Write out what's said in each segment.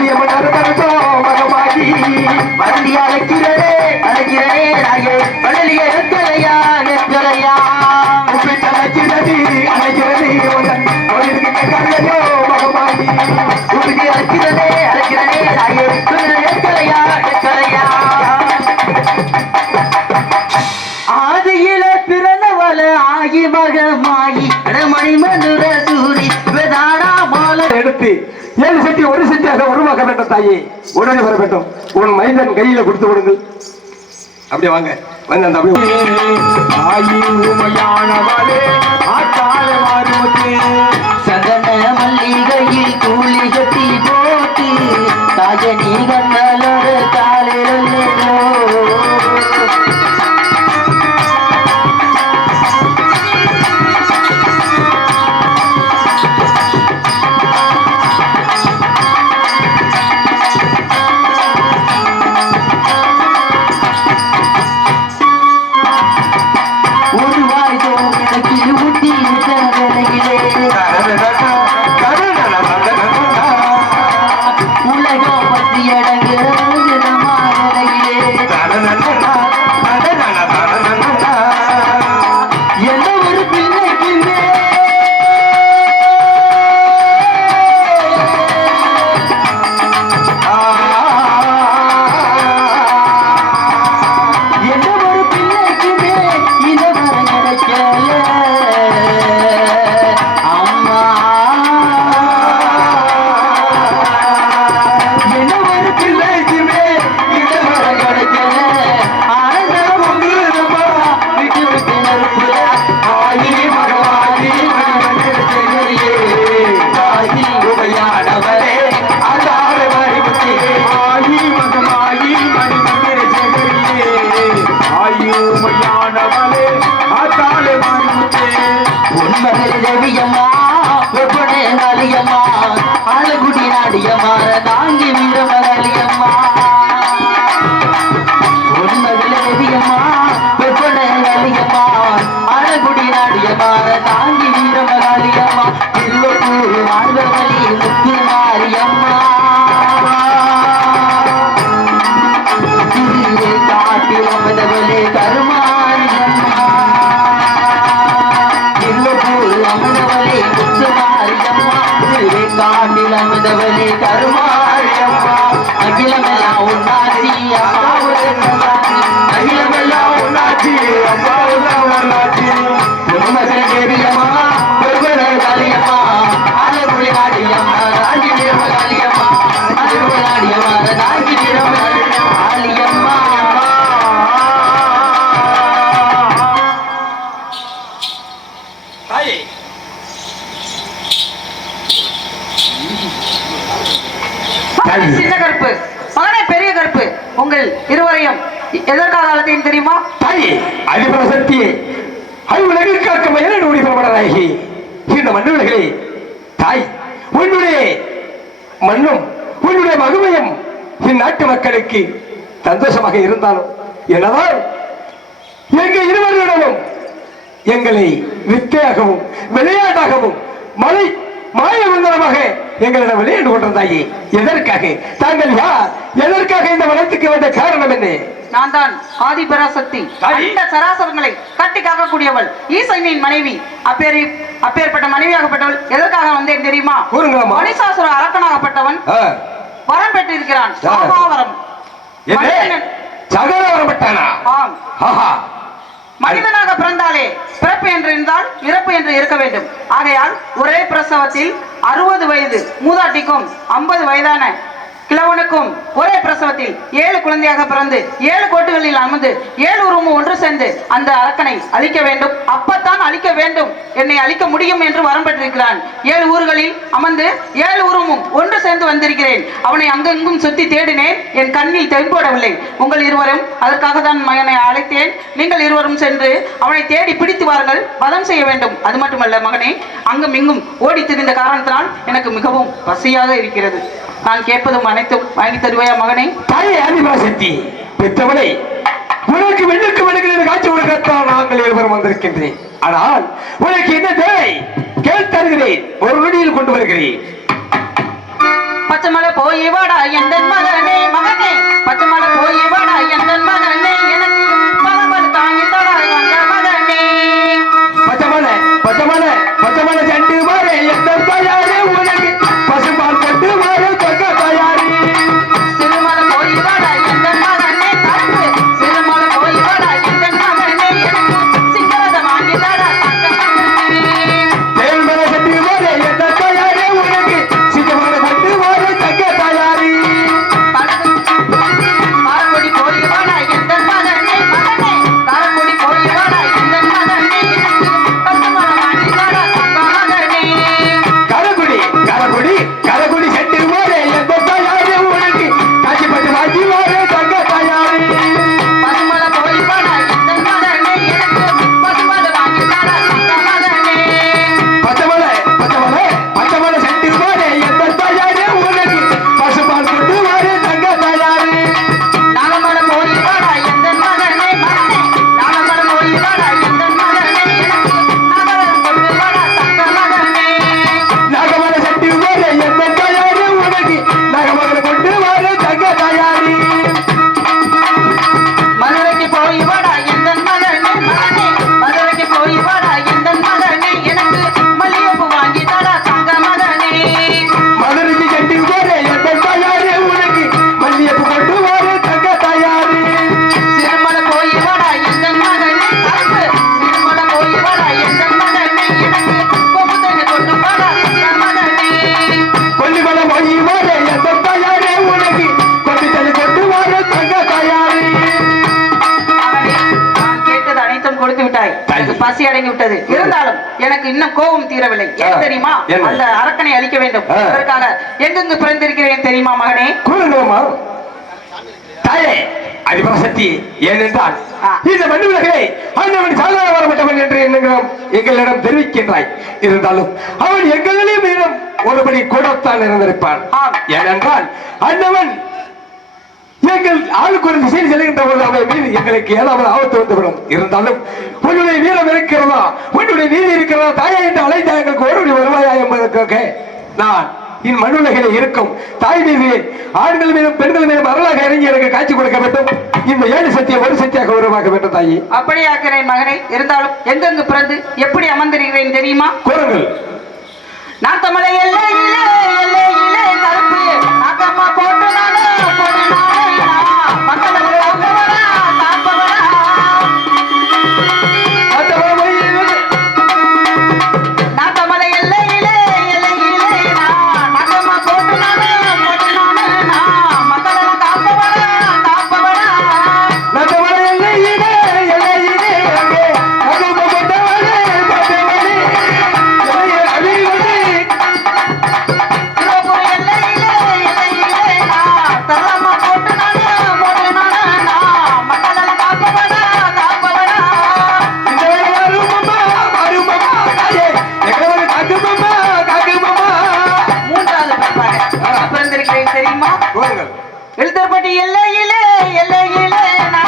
காளியம்மன் அருமருந்தோம் மகமாகி வண்டி அழைக்கிறதே அழைக்கிறதே நாயே. வடலிய நெத்தலையா நெத்தலையா உப்பிட்ட அழைக்கிறது அழைக்கிறது உடன் மகமாகி அழைக்கிறதே அழைக்கிறதே நாயே. ஆதியில பிறந்தவள ஆகி மகமாகி மதுர சூரி வேதாடா மாலை. எடுத்து. ஏழு செட்டி ஒரு செட்டியாக உருவாக்க வேண்டும் தாயே. உடனே வர வேண்டும். உன் மைந்தன் கையில கொடுத்து விடுங்கள். அப்படியே வாங்க. வந்து அந்த அப்படியே ஆயுமையானவளே ஆட்டாள மல்லிகையில் கூலி கட்டி போட்டு ராஜனி கண்ணலோடு मारना அகிலமெல்லாம் உன்னாசி அம்மா அகிலமெல்லாம் அம்மா. தாயே அதிபர சக்தியே அலுவலகில் காக்க மயிலனுடைய பிரபலனாகி இந்த மண்ணுலகளே தாய் உன்னுடைய மண்ணும் உன்னுடைய மகிமையும் இந்நாட்டு மக்களுக்கு சந்தோஷமாக இருந்தாலும் என்னதான் எங்கள் இருவரிடமும் எங்களை வித்தையாகவும் விளையாட்டாகவும் மலை மாய மந்திரமாக எங்களிடம் விளையாண்டு கொண்டிருந்தாயே. எதற்காக? தாங்கள் யார்? எதற்காக இந்த வனத்துக்கு வந்த காரணம் என்ன? நான் தான் ஆதிபராசக்தி தாய். அந்த சராசரங்களை கட்டி காக்கக்கூடியவள் ஈசனின் மனைவி. அப்பேரி அப்பேற்பட்ட மனைவியாகப்பட்டவள் எதற்காக வந்தேன் தெரியுமா. மணிசாசுர அரக்கனாகப்பட்டவன் வரம் பெற்றிருக்கிறான்? சாகாவரம் மனிதனாக பிறந்தாலே பிறப்பு என்று இருந்தால் இறப்பு என்று இருக்க வேண்டும். ஆகையால் ஒரே பிரசவத்தில் அறுபது வயது மூதாட்டிக்கும் ஐம்பது வயதான கிழவனுக்கும் ஒரே பிரசவத்தில் ஏழு குழந்தையாக பிறந்து ஏழு கோட்டுகளில் அமர்ந்து ஏழு உருவமும் ஒன்று சேர்ந்து அந்த அரக்கனை அழிக்க வேண்டும். அப்பத்தான் அழிக்க வேண்டும். என்னை அழிக்க முடியும் என்று வரம் பெற்றிருக்கிறான். ஏழு ஊர்களில் அமர்ந்து ஏழு உருவமும் ஒன்று சேர்ந்து வந்திருக்கிறேன். அவனை அங்கெங்கும் சுத்தி தேடினேன். என் கண்ணில் தென்படவில்லை உங்கள் இருவரும் அதற்காக தான் மகனை அழைத்தேன். நீங்கள் இருவரும் சென்று அவனை தேடி பிடித்து வாருங்கள். வதம் செய்ய வேண்டும். அது மட்டுமல்ல மகனே அங்கும் இங்கும் ஓடி திரிந்த காரணத்தினால் எனக்கு மிகவும் பசியாக இருக்கிறது. நான் கேட்பதும் அனைத்தும் வாங்கி தருவாயா மகனே? தாயே ஆதிபராசக்தி பெற்றவளை உனக்கு வெண்ணுக்கு வெண்ணுக்கு காட்சி உனக்கத்தான் நாங்கள் இருவரும் வந்திருக்கின்றேன். ஆனால் உனக்கு என்ன தேவை? கேள் தருகிறேன். ஒரு நொடியில் கொண்டு வருகிறேன். பச்சை மலை போய் வாடா எந்த மகனே மகனே. பச்சை மலை போய் வாடா எந்த மகனே. பசி அடங்கி விட்டது இருந்தாலும் எனக்கு இன்னும் கோபம் தீரவில்லை ஏன். தெரியுமா? அந்த அரக்கனை அழிக்க வேண்டும். அதற்காக எங்கெங்கு பிறந்திருக்கிறேன் தெரியுமா மகனே தாயே ஏனென்றால். இந்த மண்ணு உலகை ஆண்டவன் சாதாரண வரப்பட்டவன் என்று எண்ணுகிறோம் எங்களிடம் தெரிவிக்கின்றாய் இருந்தாலும் அவன் எங்களிலே மீதும் ஒருபடி கூடத்தான் இருந்திருப்பான். ஏனென்றால் அண்ணவன் எங்கள் ஆளுக்கு ஒரு திசையில் செல்கின்ற போது அவன் மீது எங்களுக்கு ஏதாவது ஆபத்து வந்துவிடும் இருந்தாலும் உன்னுடைய வீரம் இருக்கிறதா? உன்னுடைய நீதி இருக்கிறதா? தாயா என்று அழைத்த எங்களுக்கு ஒருபடி வருவாயா என்பதற்காக நான் என் மண்ணுலகில் இருக்கும். தாய் மீது ஆண்கள் மீதும் பெண்கள் மீதும் அருளாக இறங்கி எனக்கு காட்சி கொடுக்க வேண்டும். இந்த ஏழு சத்தியம் ஒரு சக்தியாக உருவாக்க வேண்டும் தாயி. அப்படியாக்கிறேன் மகனே இருந்தாலும் எங்கெங்கு பிறந்து எப்படி அமர்ந்திருக்கிறேன் தெரியுமா? கூறுங்கள். நாத்தமலை எல்லையிலே எல்லையிலே கருப்பு நாக்கம்மா போட்டு நானே கொண்டையூர் எல்லையிலே எல்லையிலே நான்.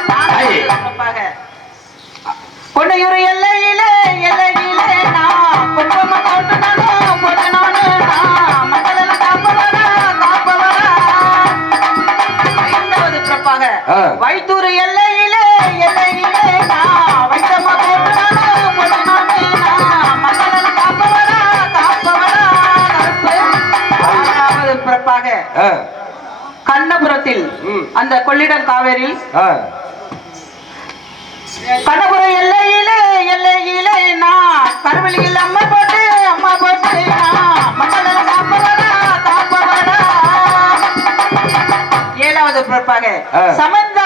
நானே. ஐந்தாவது பிறப்பாக. வைத்தூர் எல்லையிலே கண்ணபுரத்தில். அந்த கொள்ளிடம் காவேரியில். ஆ. கண்ணபுரம் எல்லையிலே எல்லையிலே நான். கருவெளியில் அம்மா போட்டு அம்மா போட்டு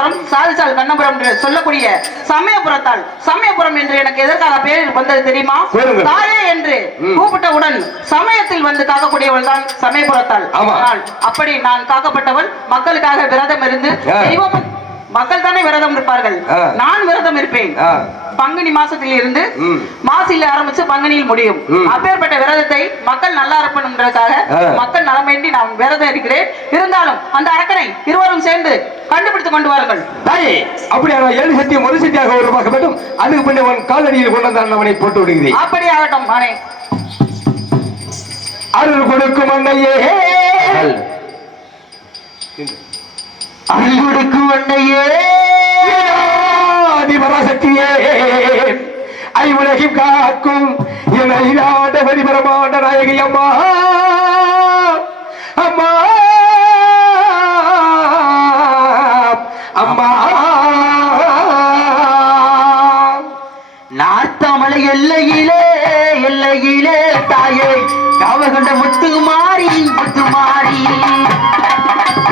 சமயபுரம் சாதிசால் கண்ணபுரம் என்று சொல்லக்கூடிய சமயபுரத்தால் சமயபுரம் என்று எனக்கு எதற்காக பேர் வந்தது தெரியுமா? தாயே என்று கூப்பிட்டவுடன் சமயத்தில் வந்து காக்கக்கூடியவள் தான் சமயபுரத்தால். ஆனால் அப்படி நான் காக்கப்பட்டவள் மக்களுக்காக விரதம் இருந்து தெய்வம் மக்கள் தானே விரதம் இருப்பார்கள். நான் விரதம் இருப்பேன். பங்குனி மாசத்தில் இருந்து மாசில ஆரம்பிச்சு பங்குனியில் முடியும். அப்பேற்பட்ட விரதத்தை மக்கள் நல்லா இருப்பணுன்றதுக்காக மக்கள் நலமேண்டி நான் விரதம் இருக்கிறேன். இருந்தாலும் அந்த அரக்கனை இருவரும் சேர்ந்து கண்டுபிடித்து கொண்டு வாருங்கள். அப்படி ஏழு சத்தியம் ஒரு சத்தியாக உருவாக்க வேண்டும் அதுக்கு பின்ன உன் காலடியில் கொண்டு வந்தான் அவனை போட்டு விடுகிறேன். அப்படி ஆகட்டும் ஆனே. அருள் கொடுக்கும் அன்னையே. அன்புடுக்கு வண்டையே. அதிபராசக்தியே ஐவுலகில் காக்கும் என் ஐநாட வரிபரமான நாயகி அம்மா. அம்மா. அம்மா. நார்த்தமலை எல்லையிலே எல்லையிலே தாயை. கவகண்ட முத்து மாறி முத்து மாறி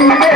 time.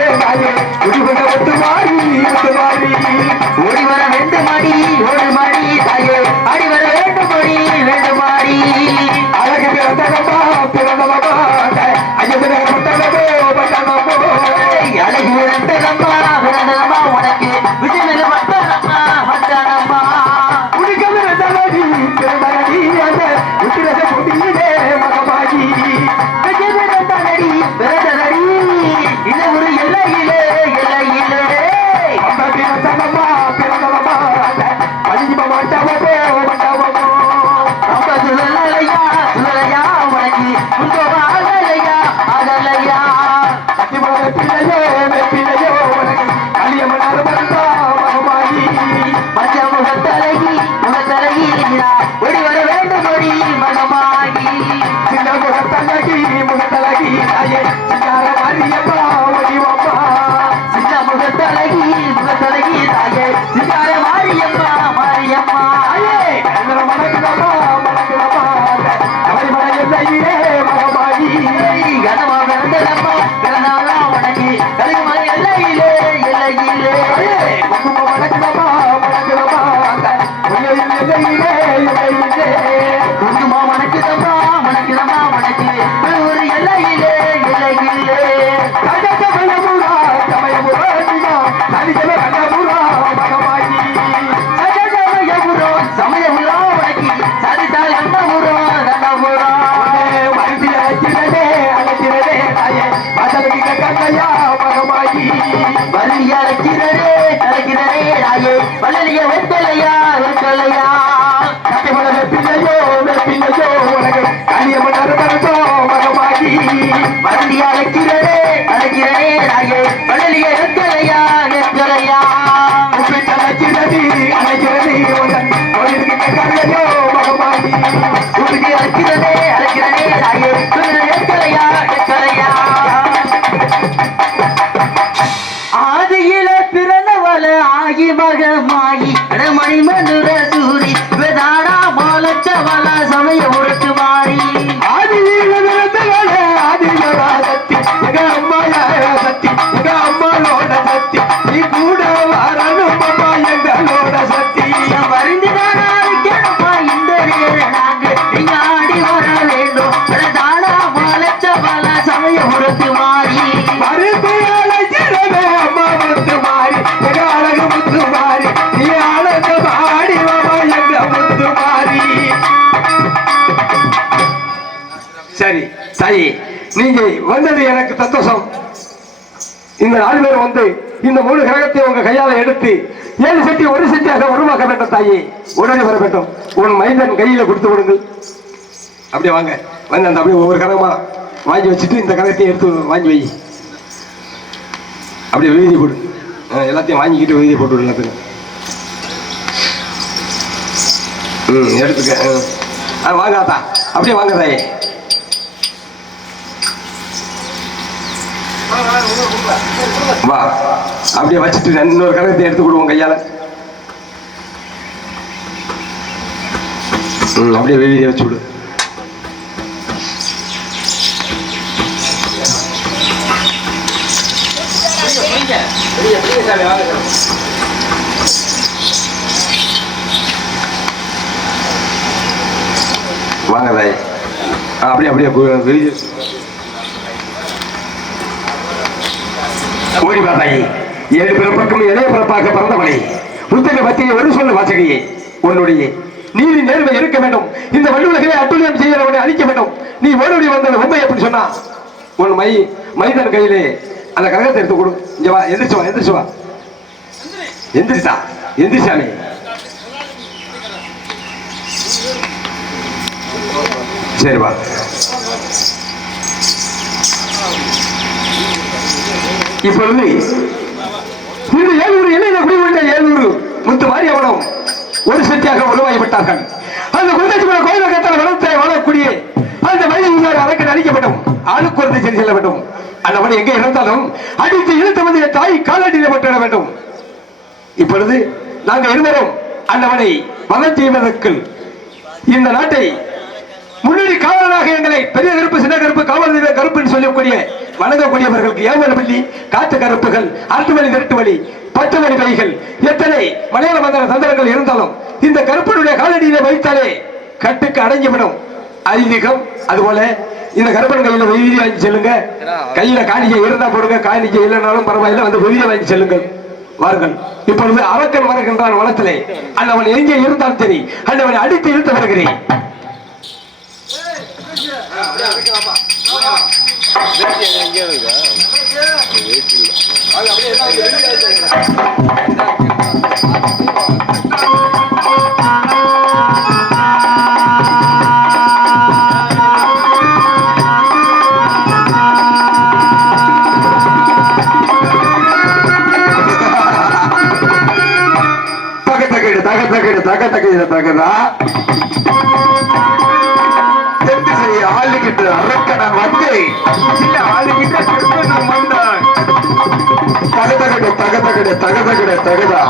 கடிக்க கண்ணையா மகமாயி வலி அரைக்கிறரே தலைக்கிறரே நாயே வளரிய வெத்தலையா மாடி அடமணி மதுர சரி சரி நீங்க வந்தது எனக்கு சந்தோஷம். இந்த நாலு பேர் வந்து இந்த மூணு கிரகத்தை உங்க கையால எடுத்து ஏழு சட்டி ஒரு சட்டியாக உருவாக்க வேண்டும் தாயி. உடனே வர வேண்டும். உன் மைந்தன் கையில கொடுத்து விடுங்கள். அப்படியே வாங்க. வந்து அந்த அப்படியே ஒவ்வொரு கிரகமா வாங்கி வச்சுட்டு இந்த கிரகத்தையும் எடுத்து வாங்கி வை. அப்படியே விழுதி போடு. எல்லாத்தையும் வாங்கிக்கிட்டு விழுதி போட்டு எல்லாத்துக்கும். ம் எடுத்துக்க. ஆ. ஆ வாங்க அப்படியே வாங்கதாயே வா. அப்படியே வச்சுட்டு இன்னொரு கரகத்தை எடுத்து கொடுவோம் கையால. ம் அப்படியே வெளியே வச்சு விடு வாங்க வாங்க தாய். அப்படியே அப்படியே விரிஞ்சு ஓடி வா ஏழு பிறப்புக்கும் இளைய பிறப்பாக பிறந்தவனை புத்தக பத்தியை ஒரு சொல்ல வாசகையே. உன்னுடைய நீதி நேர்மை இருக்க வேண்டும். இந்த வள்ளுலகை அட்டுழியம் செய்கிறவனை அழிக்க வேண்டும். நீ ஓடி வந்தது உண்மை அப்படின்னு சொன்னா உன் மை மைதன் கையிலே அந்த கரகத்தை எடுத்து கொடு. இங்க வா எந்திரிச்சு வா எந்திரிச்சு வா. எந்திரிச்சா? எந்திரிச்சாமே. சரி வா இப்பொழுது இந்த ஏழூர் என்ன குடிவிட்ட ஏழூர் முத்து மாரியவனம் ஒரு சக்தியாக உருவாகிவிட்டார்கள். அந்த குருதாச்சிபுர கோயில கத்தல வளர்த்த வாழக்கூடிய அந்த வயது அரக்கன் அழிக்கப்படும். ஆளுக்கு ஒரு சரி செல்ல வேண்டும். அந்த எங்கே இருந்தாலும் அடித்து இழுத்து வந்து என் தாய் காலடியில் பட்டிட வேண்டும். இப்பொழுது நாங்கள் இருவரும் அந்தவனை வதம் செய்வதற்கு இந்த நாட்டை முன்னணி காவலராக எங்களை பெரிய கருப்பு சின்ன கருப்பு காவல் கருப்புன்னு சொல்லக்கூடிய வணங்கக்கூடியவர்களுக்கு ஏவல் பள்ளி காத்து கருப்புகள் அரட்டு வழி திருட்டு வழி பத்து வழி வழிகள் எத்தனை மலையாள மந்திர தந்திரங்கள் இருந்தாலும் இந்த கருப்பனுடைய காலடியில வைத்தாலே கட்டுக்கு அடங்கிவிடும். ஐதீகம் அதுபோல இந்த கருப்பன் கையில வெளியே வாங்கி செல்லுங்க. கையில காணிக்கை இருந்தா போடுங்க. காணிக்கை இல்லைனாலும் பரவாயில்லை. வந்து வெளியே வாங்கி செல்லுங்கள். வாருங்கள். இப்பொழுது அரக்கன் வருகின்றான் வளத்திலே அண்ணவன் எங்கே இருந்தாலும் சரி. அண்ணவனை அடித்து இழுத்து வருகிறேன். தகத்தகடு தகத்தகடு தகத்தகடு தகதா அரக்கன வந்து இல்ல வந்தான் தகதகடு தகதகடு தகதகடு தகதா?